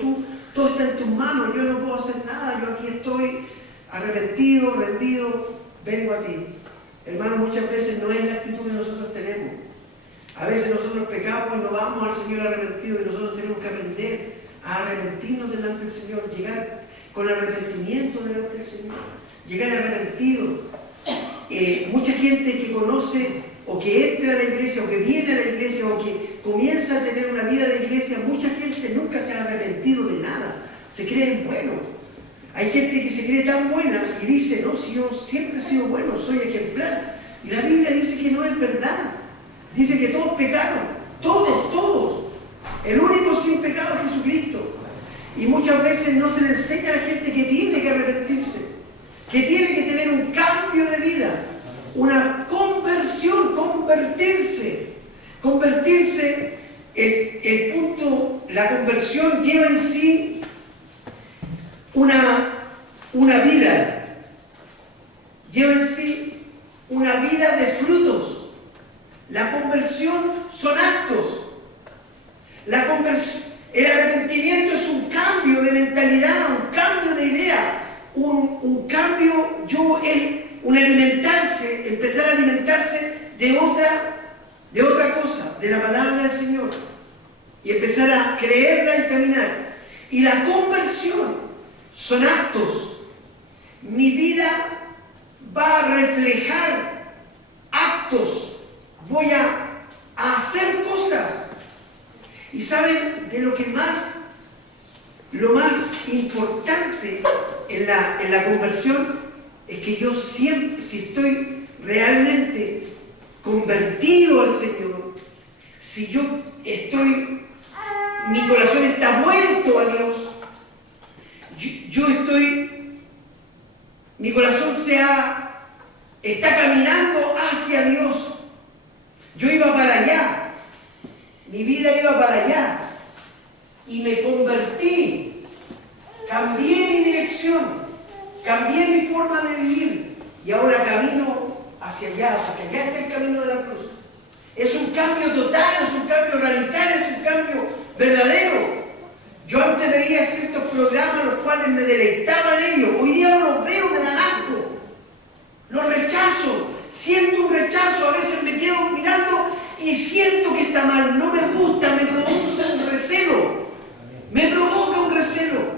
todo está en tus manos, yo no puedo hacer nada, yo aquí estoy arrepentido, rendido, vengo a ti. Hermano, muchas veces no es la actitud que nosotros tenemos. A veces nosotros pecamos y no vamos al Señor arrepentido, y nosotros tenemos que aprender a arrepentirnos delante del Señor, llegar con arrepentimiento delante del Señor, llegar arrepentido. Mucha gente que conoce o que entra a la iglesia o que viene a la iglesia o que comienza a tener una vida de iglesia, mucha gente nunca se ha arrepentido de nada, se creen buenos. Hay gente que se cree tan buena y dice: no, si yo siempre he sido bueno, soy ejemplar. Y la Biblia dice que no es verdad. Dice que todos pecaron, todos. El único sin pecado es Jesucristo. Y muchas veces no se le enseña a la gente que tiene que arrepentirse, que tiene que tener un cambio de vida, una conversión, convertirse. El punto, la conversión lleva en sí una vida, lleva en sí una vida de frutos. La conversión son actos. El arrepentimiento es un cambio de mentalidad, un cambio de idea, un cambio, es un alimentarse, empezar a alimentarse de otra cosa, de la palabra del Señor, y empezar a creerla y caminar. Y la conversión son actos. Mi vida va a reflejar actos. Voy a hacer cosas. Y saben, de lo más importante en la conversión es que yo siempre, si estoy realmente convertido al Señor, si mi corazón está vuelto a Dios, mi corazón está caminando hacia Dios. Yo iba para allá, mi vida iba para allá, y me convertí, cambié mi dirección, cambié mi forma de vivir, y ahora camino hacia allá, porque allá está el camino de la cruz. Es un cambio total, es un cambio radical, es un cambio verdadero. Yo antes veía ciertos programas los cuales me deleitaba en ellos, hoy día no los veo, me dan asco, los rechazo, siento un rechazo, a veces me quedo mirando siento que está mal, no me gusta, me produce un recelo, me provoca un recelo.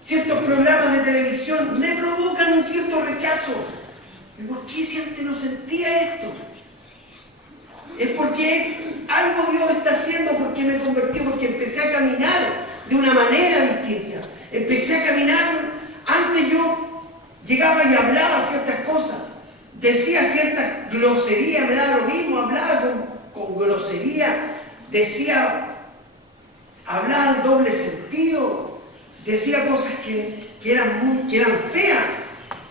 Ciertos programas de televisión me provocan un cierto rechazo. ¿Y por qué si antes no sentía esto? Es porque algo Dios está haciendo, porque me convertí, porque empecé a caminar de una manera distinta. Empecé a caminar, antes yo llegaba y hablaba ciertas cosas, decía ciertas groserías, me daba lo mismo, hablaba con grosería, hablaba en doble sentido, decía cosas que eran feas,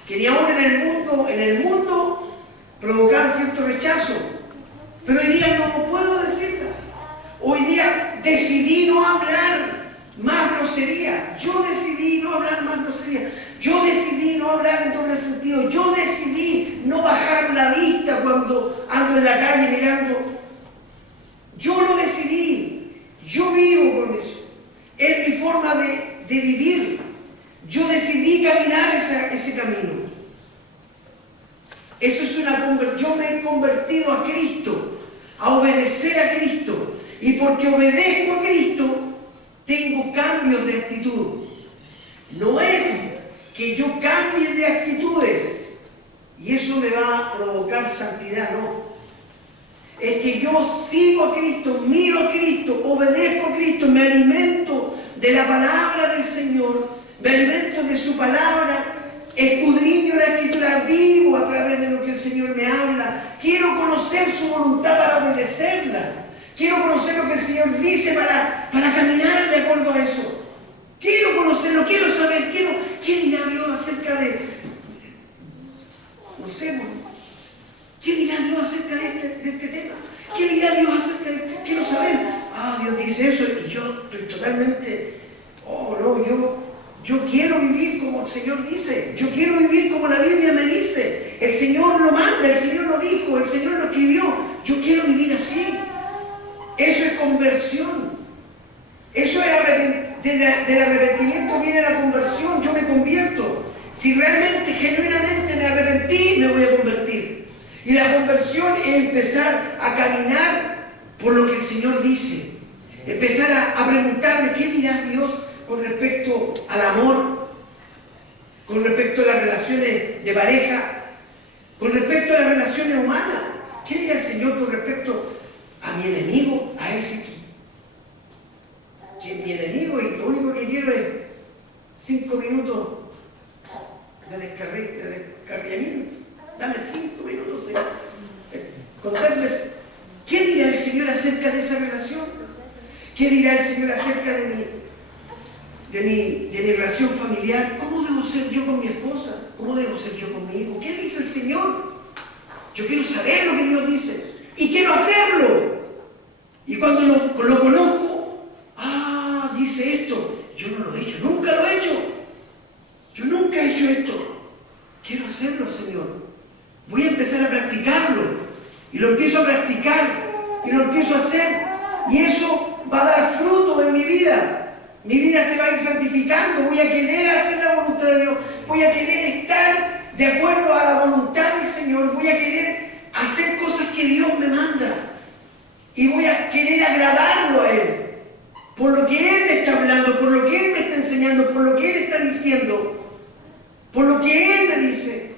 que ni aún en el mundo provocaban cierto rechazo. Pero hoy día no puedo decirla. Hoy día decidí no hablar más grosería. Yo decidí no hablar más grosería. Yo decidí no hablar en doble sentido. Yo decidí no bajar la vista cuando ando en la calle mirando. Yo lo decidí. Yo vivo con eso. Es mi forma de vivir. Yo decidí caminar ese camino. Eso es yo me he convertido a Cristo, a obedecer a Cristo. Y porque obedezco a Cristo, tengo cambios de actitud. No es que yo cambie de actitudes y eso me va a provocar santidad, no. Es que yo sigo a Cristo, miro a Cristo, obedezco a Cristo, me alimento de la palabra del Señor, me alimento de su palabra, escudriño la Escritura, vivo a través de lo que el Señor me habla. Quiero conocer su voluntad para obedecerla. Quiero conocer lo que el Señor dice para caminar de acuerdo a eso. Quiero conocerlo, quiero saber, ¿qué dirá Dios acerca de... No sé, ¿qué dirá Dios acerca de este tema? ¿Qué dirá Dios acerca de esto? Quiero saber. Dios dice eso y yo estoy totalmente... Yo quiero vivir como el Señor dice. Yo quiero vivir como la Biblia me dice. El Señor lo manda, el Señor lo dijo, el Señor lo escribió. Yo quiero vivir así. Eso es conversión. Eso es del arrepentimiento viene la conversión. Yo me convierto. Si realmente, genuinamente me arrepentí, me voy a convertir. Y la conversión es empezar a caminar por lo que el Señor dice. Empezar a preguntarme, ¿qué dirá Dios con respecto al amor? Con respecto a las relaciones de pareja, con respecto a las relaciones humanas. ¿Qué dirá el Señor con respecto a mi enemigo, a ese que es mi enemigo y lo único que quiero es 5 minutos de descarriamiento? Dame 5 minutos contarles qué dirá el Señor acerca de esa relación, qué dirá el Señor acerca de mi relación familiar. ¿Cómo debo ser yo con mi esposa? ¿Cómo debo ser yo con mi hijo? ¿Qué dice el Señor? Yo quiero saber lo que Dios dice y quiero hacerlo. Y cuando lo conozco, dice esto, yo no lo he hecho, nunca lo he hecho. Yo nunca he hecho esto. Quiero hacerlo, Señor. Voy a empezar a practicarlo. Y lo empiezo a practicar y lo empiezo a hacer. Y eso va a dar fruto en mi vida. Mi vida se va a ir santificando. Voy a querer hacer la voluntad de Dios. Voy a querer estar de acuerdo a la voluntad del Señor. Voy a querer hacer cosas que Dios me manda. Y voy a querer agradarlo a Él. Por lo que Él me está hablando, por lo que Él me está enseñando, por lo que Él está diciendo, por lo que Él me dice.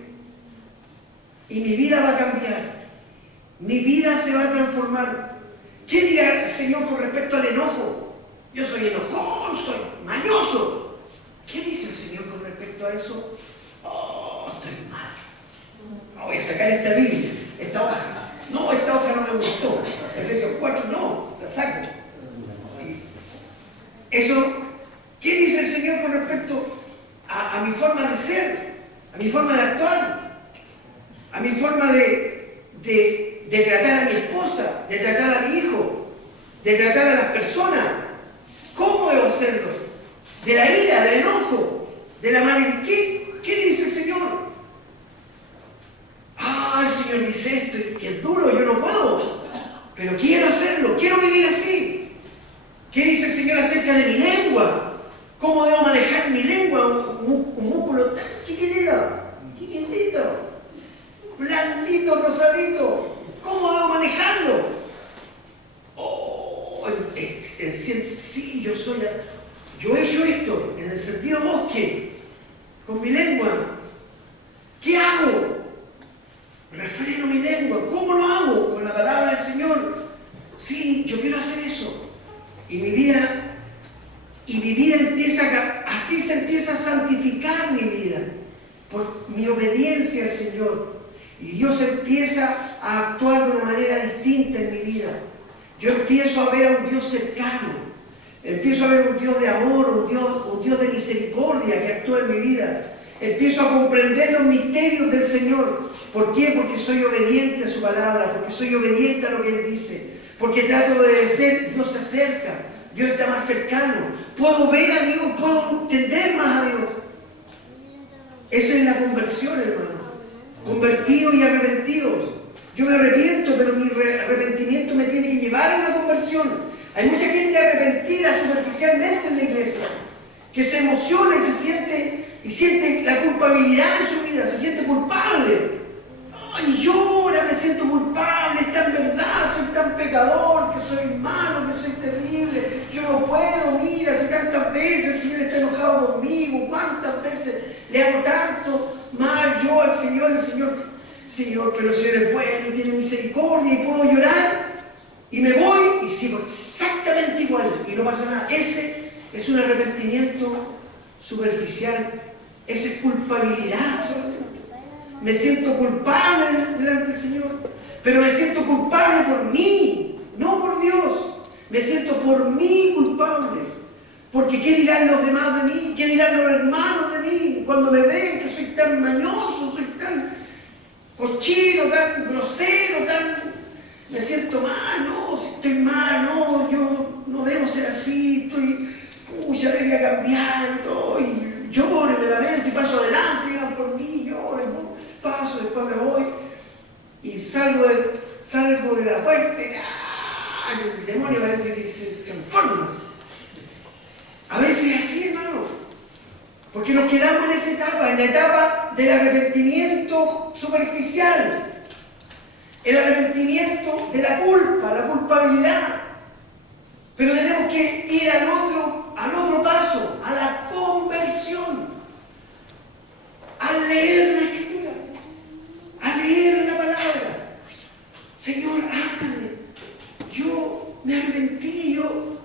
Y mi vida va a cambiar. Mi vida se va a transformar. ¿Qué dirá el Señor con respecto al enojo? Yo soy enojón, soy mañoso. ¿Qué dice el Señor con respecto a eso? Estoy mal. Voy a sacar esta Biblia, esta hoja. No, esta hoja no me gustó. Efesios 4, no, la saco. Eso, ¿qué dice el Señor con respecto a mi forma de ser, a mi forma de actuar, a mi forma de tratar a mi esposa, de tratar a mi hijo, de tratar a las personas? ¿Cómo debo hacerlo? De la ira, del enojo, de la maldad. ¿Qué dice el Señor? El Señor dice esto, que es duro, yo no puedo, pero quiero hacerlo, quiero vivir así. ¿Qué dice el Señor acerca de mi lengua? ¿Cómo debo manejar mi lengua? Un músculo tan chiquitito, blandito, rosadito. ¿Cómo debo manejarlo? sí, yo he hecho esto en el sentido bosque, con mi lengua. ¿Qué hago? Refreno mi lengua. ¿Cómo lo hago? Con la palabra del Señor. Sí, yo quiero hacer eso. Y mi vida así se empieza a santificar mi vida, por mi obediencia al Señor. Y Dios empieza a actuar de una manera distinta en mi vida. Yo empiezo a ver a un Dios cercano, empiezo a ver un Dios de amor, un Dios de misericordia que actúa en mi vida. Empiezo a comprender los misterios del Señor. ¿Por qué? Porque soy obediente a su palabra, porque soy obediente a lo que Él dice, porque trato de obedecer. Dios se acerca, Dios está más cercano. Puedo ver a Dios, puedo entender más a Dios. Esa es la conversión, hermano. Convertidos y arrepentidos. Yo me arrepiento, pero mi arrepentimiento me tiene que llevar a una conversión. Hay mucha gente arrepentida superficialmente en la iglesia, que se emociona y siente la culpabilidad en su vida, se siente culpable. Ay, llora, me siento culpable, está en verdad, soy tan pecador, que soy malo, que soy terrible, yo no puedo, mira, hace tantas veces el Señor está enojado conmigo, cuántas veces le hago tanto mal yo al Señor, Señor, pero el Señor es bueno y tiene misericordia y puedo llorar y me voy y sigo exactamente igual y no pasa nada. Ese es un arrepentimiento superficial, esa es culpabilidad solamente. Me siento culpable delante del Señor, pero me siento culpable por mí, no por Dios. Me siento por mí culpable, porque ¿qué dirán los demás de mí? ¿Qué dirán los hermanos de mí cuando me ven que soy tan mañoso, soy tan cochino, tan grosero, me siento mal? No, si estoy mal, no, yo no debo ser así, ya debería cambiar y todo, y lloro, me lamento y paso adelante, y van por mí, lloro, paso, después me voy y salgo de la puerta y el demonio parece que se transforma. A veces es así, hermano, porque nos quedamos en esa etapa, en la etapa del arrepentimiento superficial, el arrepentimiento de la culpa, la culpabilidad. Pero tenemos que ir al otro paso, a la conversión, al leer la Escritura, a leer la palabra. Señor, háblame. Yo me arrepentí, yo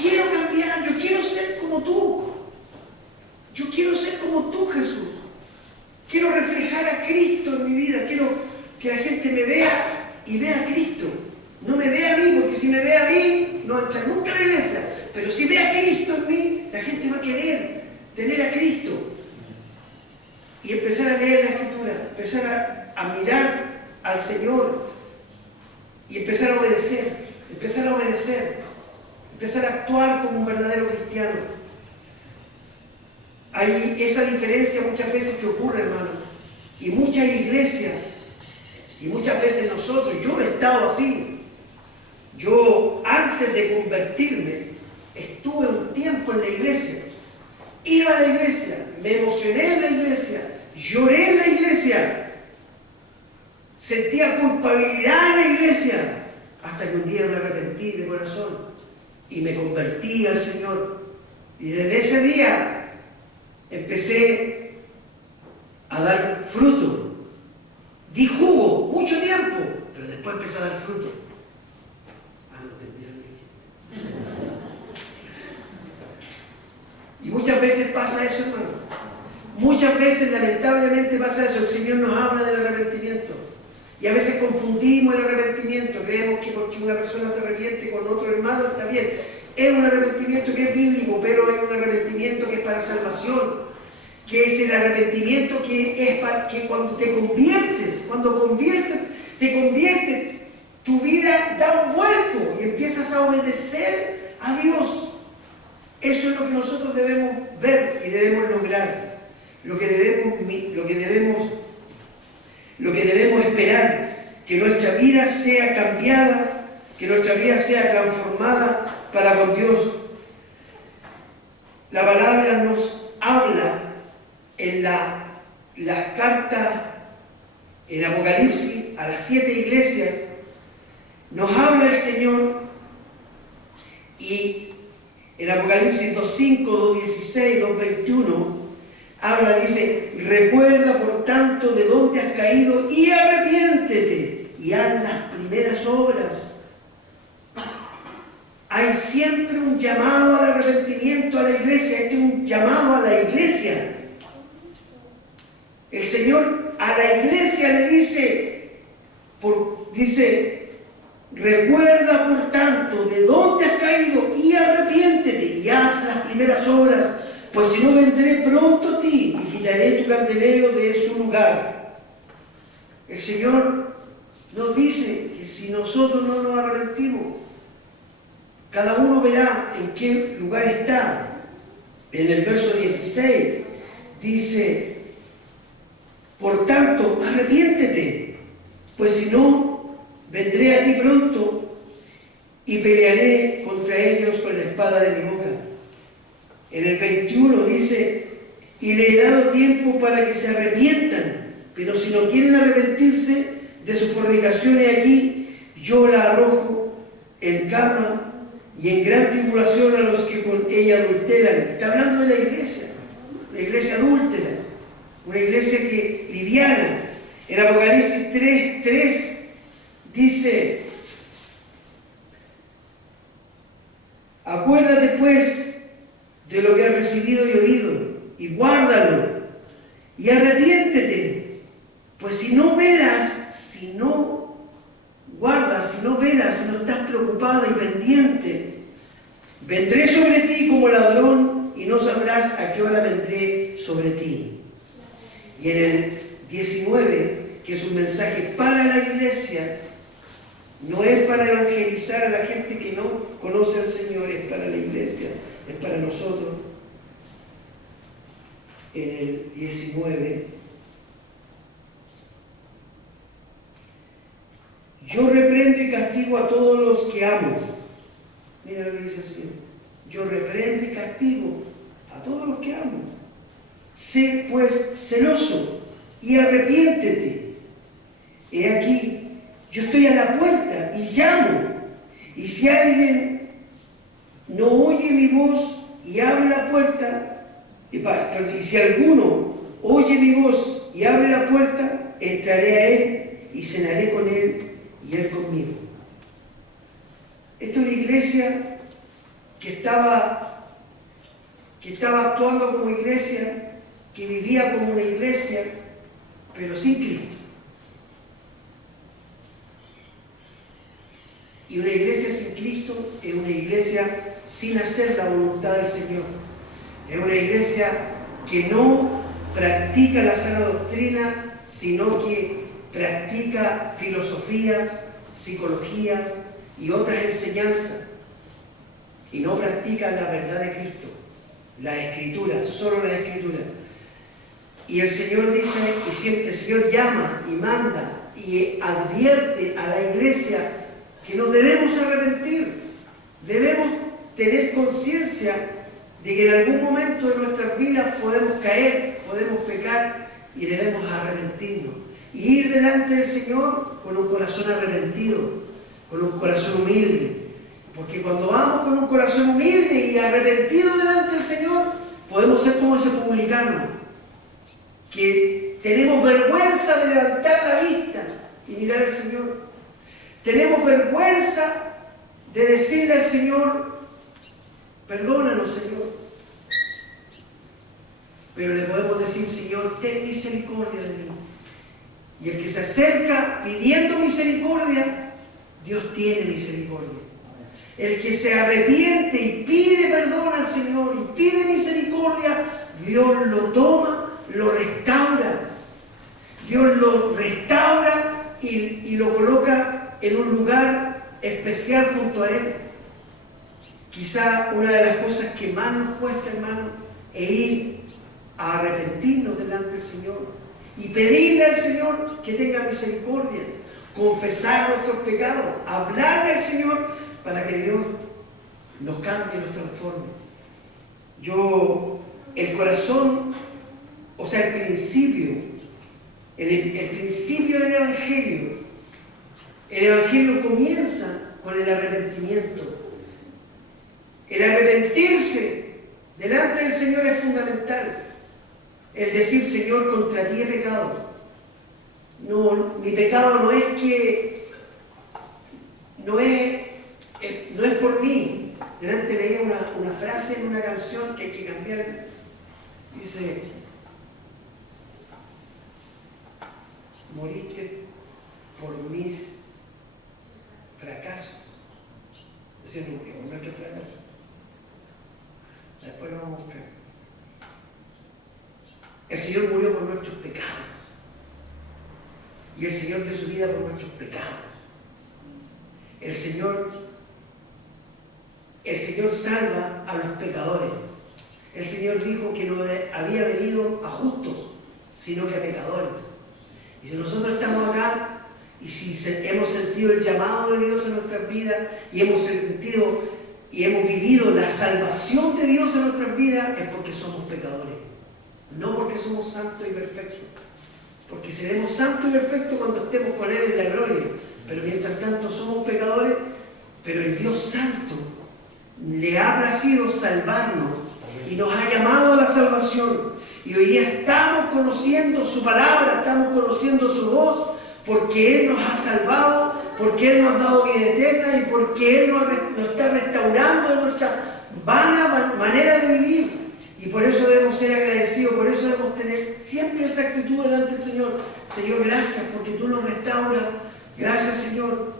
quiero cambiar, yo quiero ser como tú. Yo quiero ser como tú, Jesús. Quiero reflejar a Cristo en mi vida. Quiero que la gente me vea y vea a Cristo. No me vea a mí, porque si me ve a mí, no va a entrar nunca a la iglesia. Pero si ve a Cristo en mí, la gente va a querer tener a Cristo. Y empezar a leer la Escritura, empezar a mirar al Señor y empezar a obedecer, empezar a actuar como un verdadero cristiano. Hay esa diferencia muchas veces que ocurre, hermano. Y muchas iglesias, y muchas veces nosotros, yo he estado así. Yo, antes de convertirme, estuve un tiempo en la iglesia. Iba a la iglesia, me emocioné en la iglesia, lloré en la iglesia, sentía culpabilidad en la iglesia, hasta que un día me arrepentí de corazón y me convertí al Señor. Y desde ese día empecé a dar fruto. Di jugo mucho tiempo, pero después empecé a dar fruto. Y muchas veces pasa eso, hermano. Muchas veces, lamentablemente, pasa eso. El Señor nos habla del arrepentimiento. Y a veces confundimos el arrepentimiento. Creemos que porque una persona se arrepiente con otro hermano está bien. Es un arrepentimiento que es bíblico, pero es un arrepentimiento que es para salvación. Que es el arrepentimiento que es para que cuando te conviertes, te conviertes, tu vida da un vuelco y empiezas a obedecer a Dios. Eso es lo que nosotros debemos ver y debemos lograr. Lo que debemos esperar, que nuestra vida sea cambiada, que nuestra vida sea transformada para con Dios. La palabra nos habla en las cartas, en Apocalipsis, a las 7 iglesias, nos habla el Señor Y en Apocalipsis 2:5, 2:16, 2:21, habla, dice, recuerda por tanto de dónde has caído y arrepiéntete y haz las primeras obras. Hay siempre un llamado al arrepentimiento a la iglesia. Este es un llamado a la iglesia. El Señor a la iglesia le dice, recuerda por tanto de dónde has caído y arrepiéntete y haz las primeras obras, pues si no vendré pronto a ti y quitaré tu candelero de su lugar. El Señor nos dice que si nosotros no nos arrepentimos, cada uno verá en qué lugar está. En el verso 16 dice, por tanto, arrepiéntete, pues si no, vendré a ti pronto y pelearé contra ellos con la espada de mi boca. En el 21 dice, y le he dado tiempo para que se arrepientan, pero si no quieren arrepentirse de sus fornicaciones aquí, yo la arrojo en cama y en gran tribulación a los que con ella adulteran. Está hablando de la iglesia adúltera, una iglesia que liviana. En Apocalipsis 3:3 dice, acuérdate pues de lo que has recibido y oído, y guárdalo, y arrepiéntete, pues si no velas, si no guardas, si no velas, si no estás preocupada y pendiente, vendré sobre ti como ladrón y no sabrás a qué hora vendré sobre ti. Y en el 19, que es un mensaje para la iglesia, no es para evangelizar a la gente que no conoce al Señor, es para la iglesia, es para nosotros. En el 19, yo reprendo y castigo a todos los que amo. Mira lo que dice el Señor. Yo reprendo y castigo a todos los que amo. Sé pues celoso y arrepiéntete. He aquí, yo estoy a la puerta y llamo. Y si alguien no oye mi voz y abre la puerta, y si alguno oye mi voz y abre la puerta, entraré a él y cenaré con él y él conmigo. Esto es una iglesia que estaba actuando como iglesia, que vivía como una iglesia, pero sin Cristo. Y una iglesia sin Cristo es una iglesia sin hacer la voluntad del Señor. Es una iglesia que no practica la sana doctrina, sino que practica filosofías, psicologías y otras enseñanzas. Y no practica la verdad de Cristo, la Escritura, solo la Escritura. Y el Señor dice, y siempre el Señor llama y manda y advierte a la iglesia que nos debemos arrepentir. Debemos tener conciencia de que en algún momento de nuestras vidas podemos caer, podemos pecar y debemos arrepentirnos. Y ir delante del Señor con un corazón arrepentido, con un corazón humilde. Porque cuando vamos con un corazón humilde y arrepentido delante del Señor, podemos ser como ese publicano, que tenemos vergüenza de levantar la vista y mirar al Señor. Tenemos vergüenza de decirle al Señor, perdónanos, Señor. Pero le podemos decir, Señor, ten misericordia de mí. Y el que se acerca pidiendo misericordia, Dios tiene misericordia. El que se arrepiente y pide perdón al Señor y pide misericordia, Dios lo toma, lo restaura. Dios lo restaura y lo coloca en un lugar especial junto a Él. Quizá una de las cosas que más nos cuesta, hermano, es ir a arrepentirnos delante del Señor y pedirle al Señor que tenga misericordia, confesar nuestros pecados, hablarle al Señor para que Dios nos cambie, nos transforme. El corazón, o sea, el principio del Evangelio comienza con el arrepentimiento. El arrepentirse delante del Señor es fundamental. El decir, Señor, contra ti he pecado. No, mi pecado no es que no es por mí. Delante leía una frase en una canción que hay que cambiar. Dice, moriste por mis fracasos. Ese no murió por nuestros fracasos. Después lo vamos a buscar. El Señor murió por nuestros pecados. Y el Señor dio su vida por nuestros pecados. El Señor salva a los pecadores. El Señor dijo que no había venido a justos, sino que a pecadores. Y si nosotros estamos acá, y si hemos sentido el llamado de Dios en nuestras vidas, y hemos sentido y hemos vivido la salvación de Dios en nuestras vidas, es porque somos pecadores. No porque somos santos y perfectos. Porque seremos santos y perfectos cuando estemos con Él en la gloria. Pero mientras tanto somos pecadores, pero el Dios Santo le ha placido salvarnos y nos ha llamado a la salvación. Y hoy día estamos conociendo su palabra, estamos conociendo su voz, porque Él nos ha salvado, porque Él nos ha dado vida eterna y porque Él nos está restaurando de nuestra vana manera de vivir. Y por eso debemos ser agradecidos, por eso debemos tener siempre esa actitud delante del Señor. Señor, gracias porque tú nos restauras. Gracias, Señor.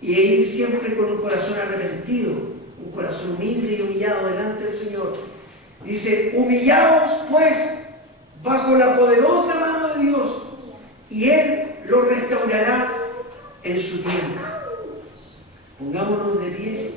Y ir siempre con un corazón arrepentido, un corazón humilde y humillado delante del Señor. Dice, humillaos pues bajo la poderosa mano de Dios y Él los restaurará en su tiempo. Pongámonos de pie.